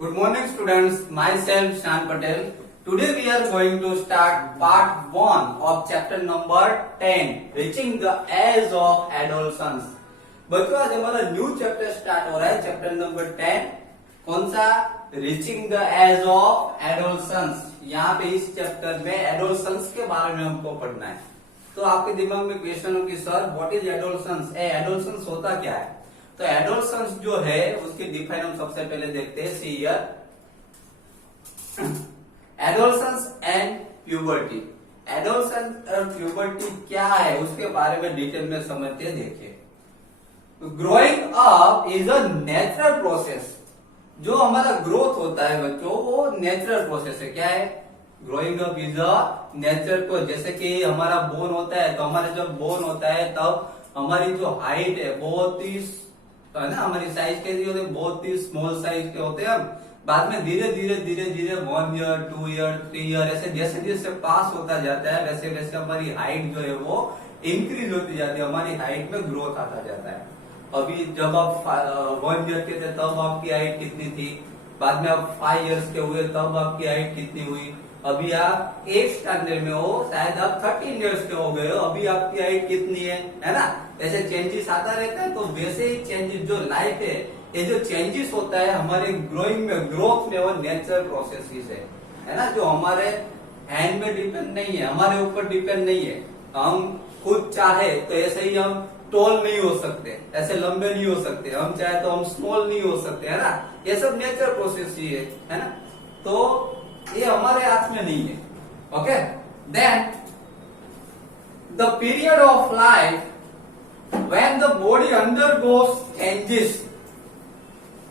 Good morning students, myself Shan Patel. Today we are going to start part 1 of chapter number 10, reaching the age of adolescence. बच्चों आज हमारा new chapter start हो रहा है, chapter number 10. कौन सा? Reaching the age of adolescence. यहाँ पे इस चैप्टर में एडोलसेंस के बारे में हमको पढ़ना है. तो आपके दिमाग में क्वेश्चन हो कि sir what is adolescence? Adolescence होता क्या है? तो एडोलसेंस जो है उसकी डिफाइन हम सबसे पहले देखते हैं. See here, adolescence and puberty. Adolescence और प्यूबर्टी क्या है उसके बारे में डिटेल में समझते हैं. देखिए, growing up is a natural process. जो हमारा ग्रोथ होता है बच्चों, वो नेचुरल प्रोसेस है. क्या है? Growing up is a natural process. जैसे कि हमारा बोन होता है, तो हमारा जब बोन होता है तब हमारी जो हाइट है बहुत ही, है ना, हमारी साइज कैसी होती है? बहुत ही स्मॉल साइज के होते हैं. बाद में धीरे धीरे 1 ईयर 2 ईयर 3 ईयर ऐसे जैसे जैसे पास होता जाता है वैसे वैसे हमारी हाइट जो है वो इंक्रीज होती जाती है. हमारी हाइट में ग्रोथ आता जाता है. अभी जब आप 1 ईयर के थे तब आपकी हाइट कितनी थी? बाद में आप 5 इयर्स के हुए तब आपकी हाइट कितनी हुई? अभी आप 8 स्टैंडर्ड में हो, शायद आप 13 इयर्स के हो गए हो, अभी आपकी हाइट कितनी है ना? ऐसे चेंजेस आता रहता है. तो वैसे ही चेंजेस जो लाइफ है, ये जो चेंजेस होता है हमारे ग्रोइंग में, ग्रोथ में, वो नेचुरल प्रोसेस है ना, जो हमारे हैंड में डिपेंड नहीं है, हमारे ऊपर डिपेंड नहीं है. हम खुद चाहे तो ऐसे ही हम टॉल नहीं हो सकते, ऐसे लंबे नहीं हो सकते. हम चाहे तो हम स्मॉल नहीं हो सकते, है ना. ये सब नेचुरल प्रोसेस ही है ना. तो ये हमारे हाथ में नहीं है. Okay, then the period of life when the body undergoes changes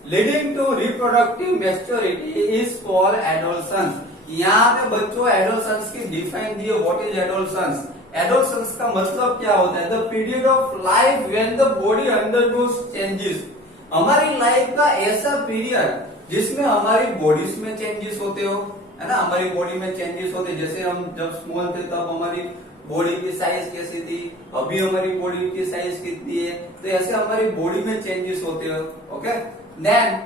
leading to reproductive maturity is called adolescence. यहाँ पे बच्चों एडोलसेंस की डिफाइन दी है. What is adolescence? एडोलसेंस का मतलब क्या होता है? The period of life when the body undergoes changes. हमारी लाइफ का ऐसा पीरियड जिसमें हमारी बॉडीज में चेंजेस होते हो, है ना. हमारी बॉडी में चेंजेस होते, जैसे हम जब स्मॉल थे तब हमारी बॉडी की साइज कैसी थी, अभी हमारी बॉडी की साइज कितनी है. तो ऐसे हमारी बॉडी में चेंजेस होते हो. Okay, then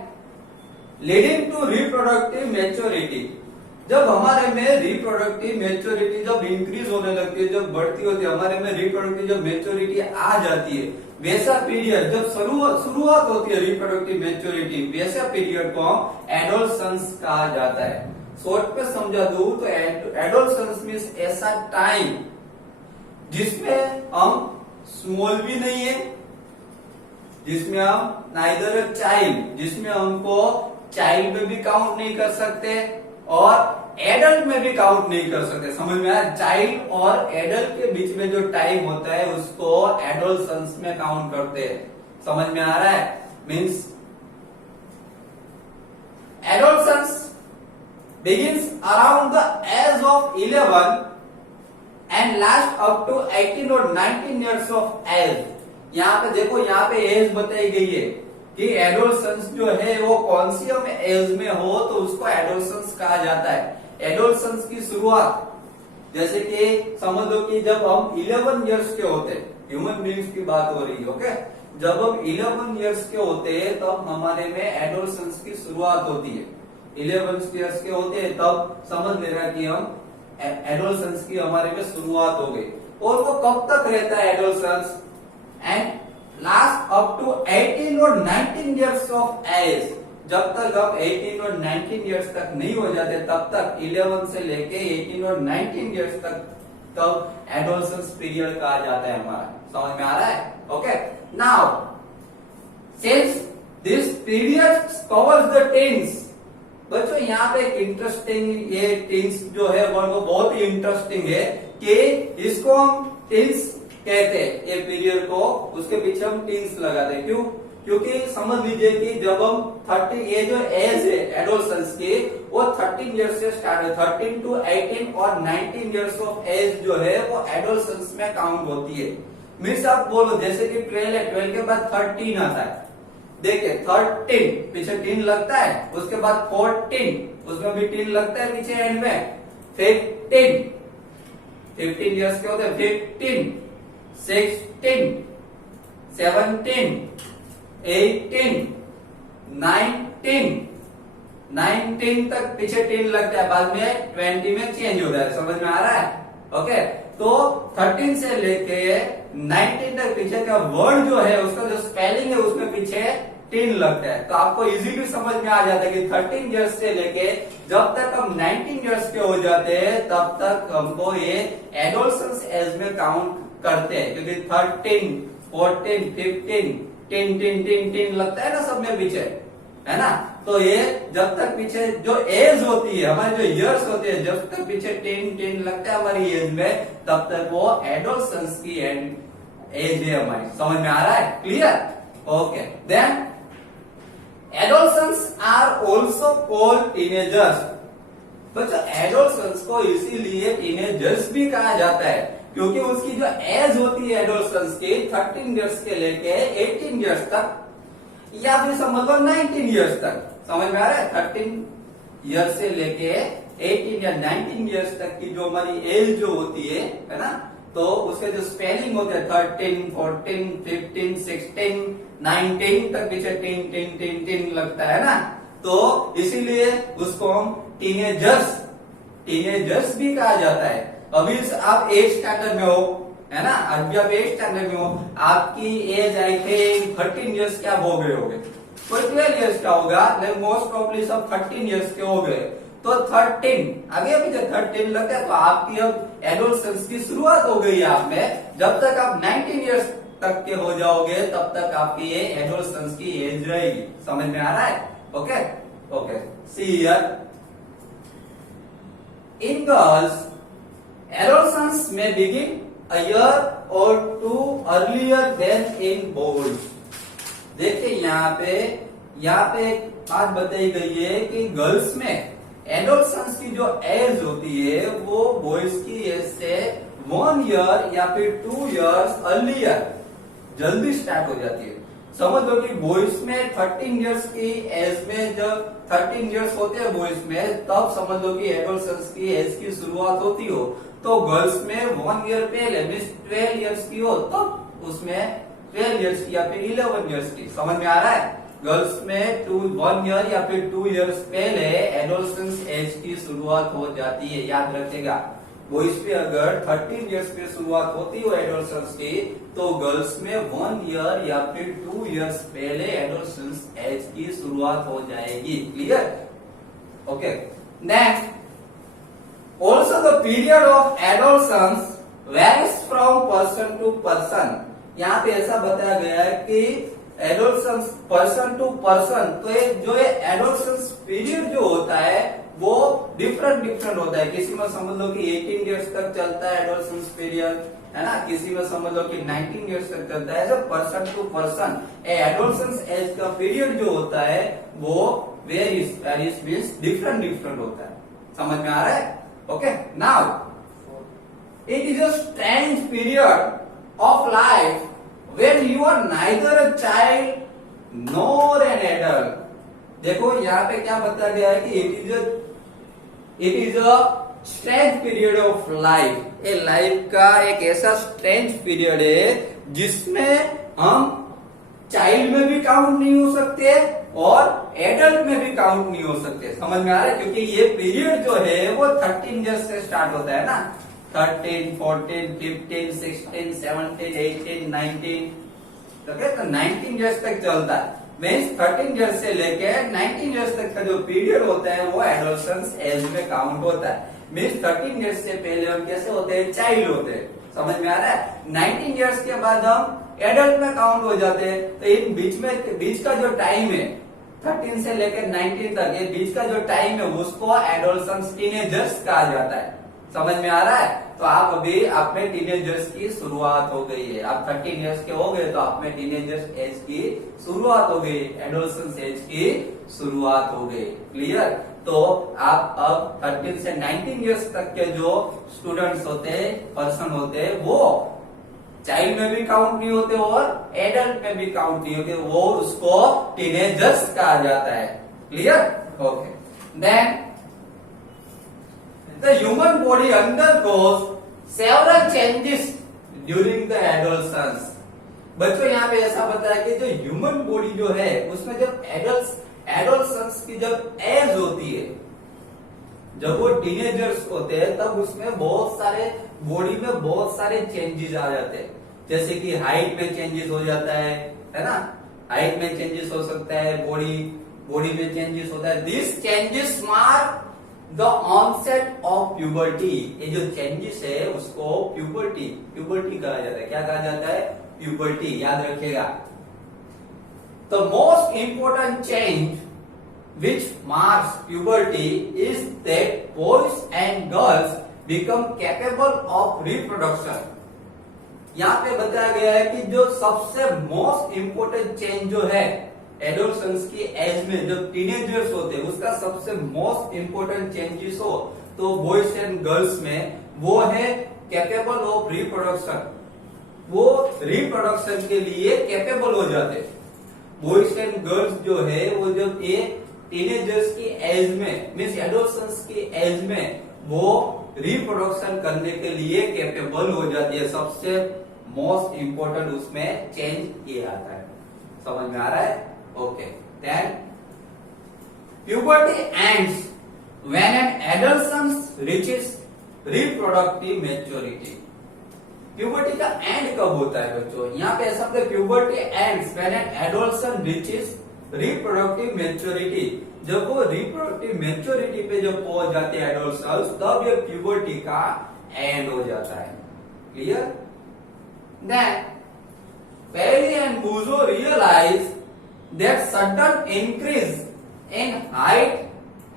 leading to reproductive maturity. जब हमारे में रिप्रोडक्टिव मैच्योरिटी जब इंक्रीज होने लगती है, जब बढ़ती होती है, हमारे में रिप्रोडक्टिव जब मैच्योरिटी आ जाती है, वैसा पीरियड जब शुरुआत होती है रिप्रोडक्टिव मैच्योरिटी, वैसा पीरियड को हम एडोलसेंस कहा जाता है. शॉर्ट में समझा दूं तो एडोलसेंस मीन्स ऐसा टाइम जिसमें हम स्मॉल भी नहीं है, जिसमें हम नाइदर अ चाइल्ड, जिसमें हमको चाइल्ड में भी काउंट नहीं कर सकते और एडल्ट में भी काउंट नहीं कर सकते. समझ में आया? चाइल्ड और एडल्ट के बीच में जो टाइम होता है उसको एडोलसेंस में काउंट करते हैं. समझ में आ रहा है? Means adolescence begins around the age of 11 and lasts up to 18 or 19 years of age. यहाँ पे देखो, यहाँ पे एज बताई गई है कि एडोलसेंस जो है वो कौन सी हम एज में हो तो उसको एडोलसेंस कहा जाता है. एडोलसेंस की शुरुआत जैसे कि समझ लो कि जब हम 11 इयर्स के होते, ह्यूमन बीइंग्स की बात हो रही है. ओके, जब हम 11 इयर्स के होते हैं तब हमारे में एडोलसेंस की शुरुआत होती है. 11 इयर्स के होते हैं तब समझ लेना कि हम एडोलसेंस की हमारे में शुरुआत हो गई. और वो कब तक रहता है adolescence? And last up to 18 और 19 इयर्स ऑफ एज. जब तक हम 18 और 19 इयर्स तक नहीं हो जाते तब तक 11 से लेके 18 और 19 इयर्स तक तब एडोलसेंस पीरियड कहा जाता है हमारा. समझ में आ रहा है? Okay, now since this period covers the teens. बच्चों यहाँ पे एक इंटरेस्टिंग, ये टीन्स जो है वो बहुत ही इंटरेस्टिंग है कि इसको हम टीन्स कहते हैं. ये पीरियड को उसके पीछे हम टीन्स लगाते हैं. क्यों? क्योंकि समझ लीजिए कि जब हम 30, ये जो एज है एडोलसेंस की वो 13 इयर्स से स्टार्ट है. 13 to 18 और 19 इयर्स ऑफ एज जो है वो एडोलसेंस में काउंट होती है. मीन्स आप बोलो जैसे कि 12 है, 12 के बाद 13 आता है. देखिए 13 पीछे 3 लगता है, उसके बाद 14 उसमें भी 3 लगता है पीछे एंड में. 15 इयर्स के होते हैं. 15, 16, 17, 18, 19, 19 तक पीछे 10 लगता है, बाद में 20 में चेंज हो जाए, समझ में आ रहा है? ओके, तो 13 से लेके 19 तक पीछे का वर्ड जो है उसका जो स्पेलिंग है उसमें पीछे 10 लगता है। तो आपको इजीली समझ में आ जाता है कि 13 इयर्स से लेके जब तक हम 19 इयर्स के हो जाते हैं तब तक हमको ये एडोलसेंस एज में काउंट करते हैं, क्योंकि 13, 14, 15, 10 लगता है ना सब में पीछे, है ना? तो ये जब तक पीछे जो एज होती है, हमारे जो इयर्स होते हैं, जब तक पीछे 10 लगता है हमारी एज में, तब तक वो एडोलसेंस की एज है हमारी। समझ में आ रहा है? Clear? Okay, then adolescence are also called teenagers. बच्चों एडोलसेंस को इसीलिए टीनेजर्स भी कहा जाता है क्योंकि उसकी जो एज होती है एडोलसेंस की 13 इयर्स के लेके 18 इयर्स तक, या फिर समझ लो 19 इयर्स तक। समझ में आ रहा है? 13 इयर्स से लेके 18 या 19 इयर्स तक की जो हमारी एज जो होती है ना, तो उसके जो स्पेलिंग होते हैं 13, 14, 15, 16, 19 तक पीछे 10 लगता है ना, तो इसीलिए उसको हम टीनेजर्स भी कहा जाता है। अभी आप 8 स्टैंडर्ड में हो, है ना? अभी आप 8 स्टैंडर्ड में हो, आपकी एज आई थिंक 13 इयर्स क्या हो गए होगे, कोई 12 इयर्स का होगा, लेकिन मोस्ट प्रॉब्ली सब 13 इयर्स के हो गए। तो 13 अभी अभी जब 13 लगता है तो आपकी अब एडोलसेंस की शुरुआत हो गई है आप में। जब तक आप 19 इयर्स तक के हो जाओगे तब तक आपकी ये एडोलसेंस की एज रहेगी। समझ में आ रहा है? Okay okay, see here, in girls adolescence में begin a year or two earlier than in boys। देखिए यहाँ पे एक बात बताई गई है कि गर्ल्स में एडोलसेंस की जो एज होती है वो बॉयज की एज से 1 ईयर या फिर 2 इयर्स अर्लियर जल्दी स्टार्ट हो जाती है। समझ लो कि बॉयज में 13 इयर्स की एज में, जब 13 इयर्स होते हैं बॉयज में, तब समझ लो कि एडोलसेंस की एज की शुरुआत होती हो। तो गर्ल्स में 1 ईयर पहले मीन्स 12 इयर्स की हो तो उसमें 12 इयर्स की या फिर 11 इयर्स की। समझ में आ रहा है? गर्ल्स में 1 ईयर या फिर 2 इयर्स पहले एडोलसेंस एज की शुरुआत हो जाती है, याद रखिएगा। बॉयज पे अगर 13 इयर्स पे शुरुआत होती हो एडोलसेंस की, तो गर्ल्स में 1 ईयर या फिर 2 इयर्स पहले एडोलसेंस एज की शुरुआत हो जाएगी। Clear? Okay, next, also the period of adolescence varies from person to person। यहाँ पे ऐसा बताया गया है कि एडोलसेंस पर्सन टू पर्सन, तो ये जो एडोलसेंस पीरियड जो होता है वो डिफरेंट होता है। किसी में समझ लो कि 18 इयर्स तक चलता है एडोलसेंस पीरियड, है ना? किसी में समझ लो कि 19 इयर्स तक चलता है। जब person to person adolescence age का पीरियड जो होता है वो वेरीज मीन्स डिफरेंट होता है। समझ में आ रहा है? Okay, now it is a strange period of life when you are neither a child nor an adult। देखो यहाँ पे क्या बताया गया है कि it is a strange period of life। ये लाइफ का एक ऐसा स्ट्रेंज पीरियड है जिसमें हम चाइल्ड में भी काउंट नहीं हो सकते और एडल्ट में भी काउंट नहीं हो सकते। समझ में आ रहा है? क्योंकि ये पीरियड जो है वो 13 इयर्स से स्टार्ट होता है ना, 13, 14, 15, 16, 17, 18, 19, तो 19 इयर्स तक चलता है। मीन्स 13 इयर्स से लेके 19 इयर्स तक का जो पीरियड होता है वो एडोलसेंस एज में काउंट होता है। मीन्स 13 इयर्स से पहले हम कैसे होते हैं? चाइल्ड होते हैं। समझ में आ रहा है? 19 इयर्स के बाद हम एडल्ट में काउंट हो जाते हैं। तो इन बीच का जो टाइम है 13 से लेकर 19 तक, ये बीच का जो टाइम है उसको एडोलसेंस टीनेजर्स कहा जाता है। समझ में आ रहा है? तो आप अभी आप में टीनेजर्स की शुरुआत हो गई है। आप 13 इयर्स के हो गए तो आप में टीनेजर्स एज की शुरुआत हो गई, एडोलसेंस एज की शुरुआत हो गई। क्लियर? तो आप अब 13 से 19 इयर्स तक के जो स्टूडेंट्स होते हैं, पर्सन होते हैं, वो चाइल्ड में भी काउंट नहीं होते और एडल्ट में भी काउंट नहीं होते, वो उसको टीनेजर्स कहा जाता है। Clear? Okay, then the human body undergoes several changes during the adolescence. बच्चों यहाँ पे ऐसा बताया कि जो ह्यूमन बॉडी जो है उसमें जब एडोलसेंस की जब एज होती है, जब वो टीनेजर्स होते हैं, तब उसमें बहुत सारे बॉडी में बहुत सारे चेंजेस आ जाते हैं। जैसे कि हाइट में चेंजेस हो जाता है ना, हाइट में चेंजेस हो सकता है, बॉडी में चेंजेस होता है। This changes mark the onset of puberty. ये जो चेंजेस है उसको प्यूबर्टी कहा जाता है। क्या कहा जाता है? प्यूबर्टी। याद रखिएगा। The most important change which marks puberty is that boys and girls become capable of reproduction। यहाँ पे बताया गया है कि जो सबसे मोस्ट इंपोर्टेंट चेंज जो है एडोलसेंस की एज में, जब टीनेजर्स होते हैं, उसका सबसे मोस्ट इंपोर्टेंट चेंजेस हो तो बॉयज एंड गर्ल्स में वो है कैपेबल ऑफ रिप्रोडक्शन। वो रिप्रोडक्शन के लिए कैपेबल हो जाते हैं। बॉयज एंड गर्ल्स जो है वो जब ये टीनेजर्स की एज में, मीन्स एडोलसेंस की एज में, वो रिप्रोडक्शन करने के लिए कैपेबल हो जाती है। सबसे मोस्ट इंपोर्टेंट उसमें चेंज ये आता है। समझ में आ रहा है? Okay. Then puberty ends when an adolescence reaches reproductive maturity. Puberty का एंड कब होता है बच्चों? यहाँ पे शब्द puberty ends when an adolescence reaches reproductive maturity. जब वो रिप्रोडक्टिव मैच्योरिटी पे जब पहुंच जाते हैं एडोलसेंस, तब ये प्यूबर्टी का एंड हो जाता है। Clear? Then Bailey and Buzo realized that sudden increase in height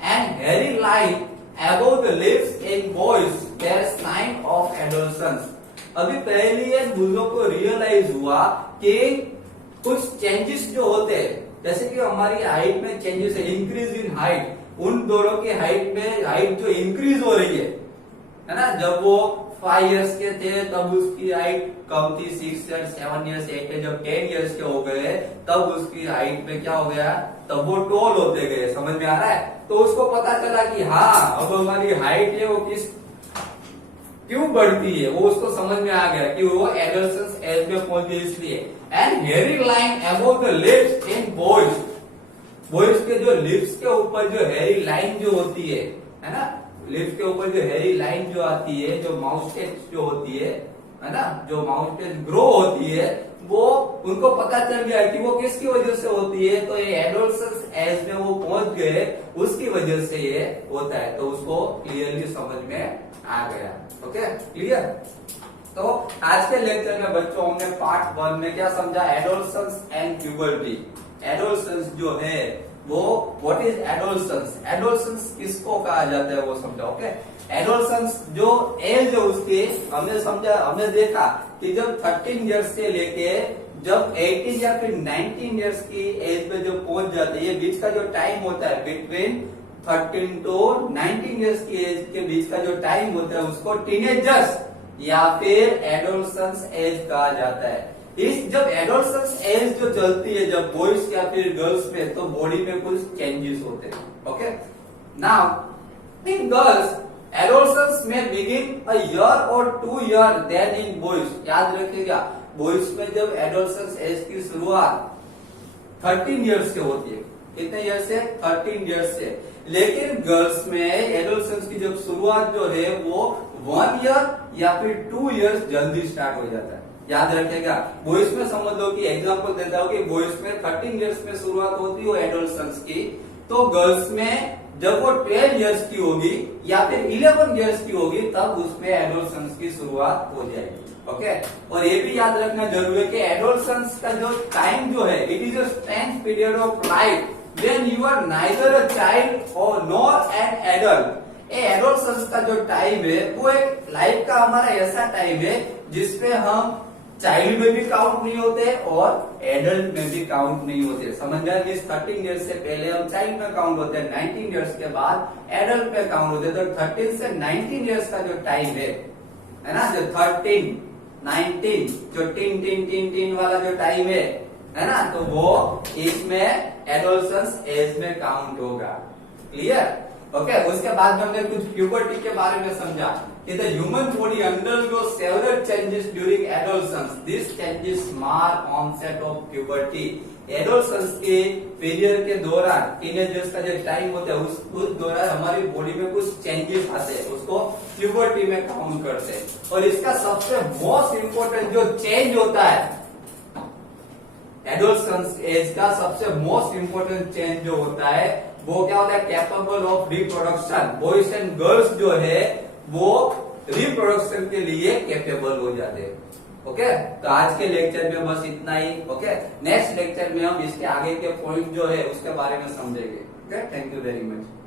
and hairy line above the lips in boys were sign of adolescence। अभी पहली एंड बुजो को रियलाइज हुआ कि कुछ चेंजेस जो होते हैं, जैसे कि हमारी हाइट में चेंजेस है, इंक्रीज इन हाइट, उन दोनों की हाइट में हाइट जो इंक्रीज हो रही है ना। जब वो 5 इयर्स के थे तब उसकी हाइट कम थी, 6 इयर्स 7 इयर्स 8 इयर्स, जब 10 इयर्स के हो गए तब उसकी हाइट में क्या हो गया, तब वो टॉल होते गए। समझ में आ रहा है? तो उसको पता चला कि हाँ अब हमारी हाइट है वो क्यों बढ़ती है, वो उसको समझ में आ गया कि वो एडोलसेंस एज में पहुंच गई इसलिए। And hairy line above the lips in boys, boys के जो लिप्स के ऊपर जो हेयरी लाइन जो होती है ना, लिप्स के ऊपर जो हेयरी लाइन जो आती है, जो माउस्टेच जो होती है ना, जो माउस्टेच ग्रो होती है, वो उनको पता चल गया कि वो किसकी वजह से होती है। तो ये एडोलसेंस एज में वो पहुंच गए, उसकी वजह से ये होता है। तो उसको क्लियरली समझ में आ गया। Okay, clear? तो आज के लेक्चर में बच्चों हमने पार्ट 1 में क्या समझा? Adolescence and puberty. एडोलसेंस जो है वो व्हाट इज एडोलसेंस, एडोलसेंस किसको कहा जाता है वो समझा। ओके, एडोलसेंस जो एज है उसकी हमने समझा, हमने देखा कि जब 13 इयर्स से लेके जब 18 या फिर 19 इयर्स की एज में जब पहुंच जाते हैं, ये बीच का जो टाइम होता है बिटवीन 13 to 19 इयर्स की एज के बीच का जो टाइम होता है उसको टीनेजर्स या फिर एडोलसेंस एज कहा जाता है। इस जब एडोलसेंस एज जो चलती है जब बॉयज या फिर गर्ल्स में, तो बॉडी में कुछ चेंजेस होते हैं। Okay, now in girls adolescence में बिगिन अ ईयर और 2 ईयर देन इन बॉयज। याद रखिएगा, बॉयज में जब एडोलसेंस एज की शुरुआत 13 इयर्स से होती है। कितने ईयर से? 13 इयर्स से। लेकिन गर्ल्स में एडोलसेंस की जब शुरुआत जो है वो 1 ईयर या फिर 2 इयर्स जल्दी स्टार्ट हो जाता है। याद रखेगा, बॉयज में समझ लो कि एग्जांपल देता हूं कि बॉयज में 13 इयर्स में शुरुआत होती है एडोलसेंस की, तो गर्ल्स में जब वो 12 इयर्स की होगी या फिर 11 इयर्स की होगी तब उसमें एडोलसेंस की शुरुआत हो जाएगी। ओके, और ये भी याद रखना जरूरी है कि एडोलसेंस का जो टाइम जो है, it is a strength period of life when you are neither a child or nor an adult। Adolescence का जो टाइम है वो एक लाइफ का हमारा ऐसा टाइम है जिसपे हम चाइल्ड में भी काउंट नहीं होते और एडल्ट में भी काउंट नहीं होते। समझ गए? 13 इयर्स से पहले हम चाइल्ड में काउंट होते हैं, 19 इयर्स के बाद एडल्ट में काउंट होते हैं। तो 13 से 19 इयर्स का जो टाइम है ना, जो 13, 19 जो टीन वाला जो टाइम है ना, तो वो इसमें एडोलसेंस एज में काउंट होगा। क्लियर? ओके, उसके बाद हमने कुछ प्यूबर्टी के बारे में समझा कि the human body undergoes several changes during adolescence. This changes mark onset of puberty. Adolescence के पीरियड के दौरान, टीनेजर्स का जो टाइम होता है उस दौरान हमारी बॉडी में कुछ चेंजेस आते हैं, उसको प्यूबर्टी में काउंट करते हैं। और इसका सबसे मोस्ट इंपोर्टेंट जो चेंज होता है एडोलसेंस एज का, सबसे मोस्ट इंपोर्टेंट चेंज जो होता है वो क्या होता है, capable of reproduction. Boys and girls जो है वो रिप्रोडक्शन के लिए कैपेबल हो जाते हैं। ओके, तो आज के लेक्चर में बस इतना ही। ओके, नेक्स्ट लेक्चर में हम इसके आगे के पॉइंट जो है उसके बारे में समझेंगे। Okay, thank you very much.